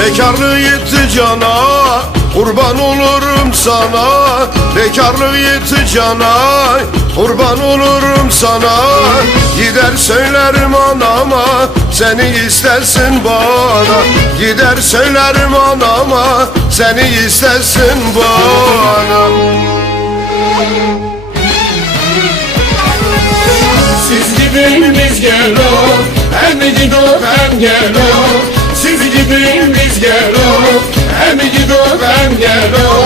Bekarlık yetti cana Kurban olurum sana. Bekarlık yetti cana Kurban olurum sana. Gider söylerim anama Seni istersin bana. Gider söylerim anama Seni istersin bana. Siz gibi biz gelo Hem gido hem gelo Gibi biz gelo Hem gido hem gelo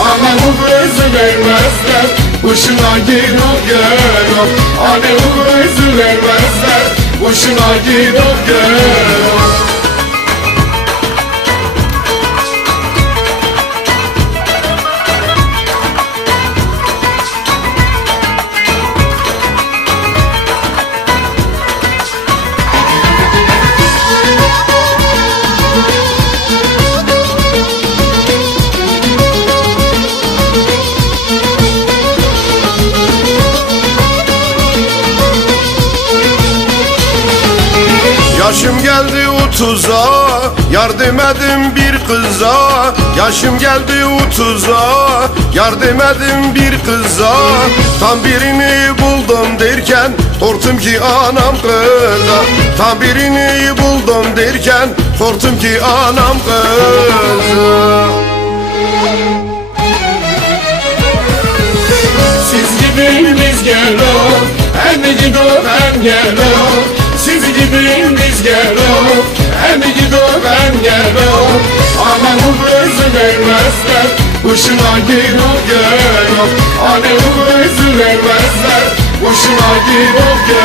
Ama bu kızı vermezler. Boşuna gido gelo Anne bu kızı vermezler. Boşuna gido gelo Yaşım geldi otuza Yardım edin bir kıza. Yaşım geldi otuza Yardım edin bir kıza. Tam birini buldum derken Korktum ki anam kıza Tam birini buldum derken Korktum ki anam kıza Siz gibi biz gelo Hem gido hem Siz gibi biz gido hem gelo Ama bu kızı vermezler gido gelo Anne bu kızı vermezler Boşuna gido gelo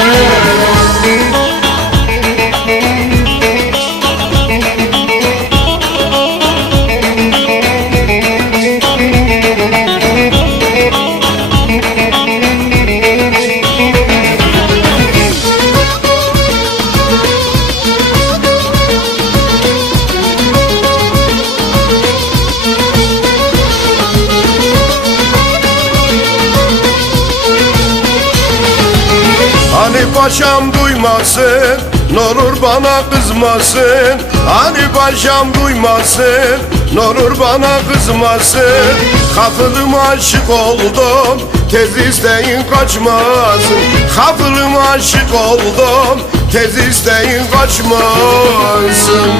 Hani paşam duymasın Norur bana kızmasın. Hani paşam duymasın Norur bana kızmasın. Kapılım aşık oldum Tez isteyin kaçmasın. Kapılım aşık oldum Tez isteyin kaçmasın.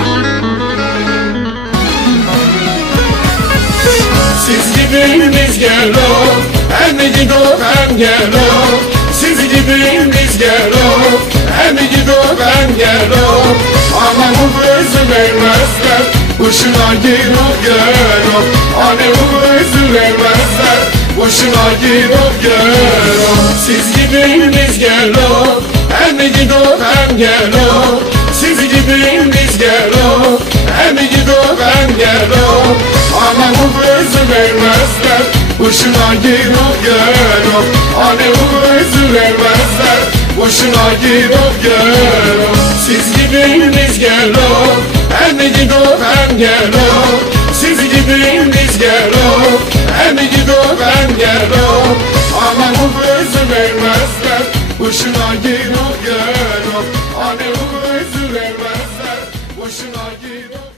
Siz gibi biz gelo Hem gido hem gelo. Siz gibi Hem gido hem gelo Ama bu kızı vermezler. Boşuna gido gelo Anne bu kızı vermezler. Boşuna gido gelo Siz gibi biz gelo Hem gido hem gelo Siz gibi biz gelo Hem gido hem gelo Ama bu kızı vermezler. Boşuna gido gelo Anne bu kızı vermezler Boşuna gido gelo Siz gibi biz gelo Hem gido hem gelo Siz gibi biz gelo Hem gido hem gelo Ama bu kızı vermezler. Boşuna gido gelo Anne bu kızı vermezler. Boşuna gido gelo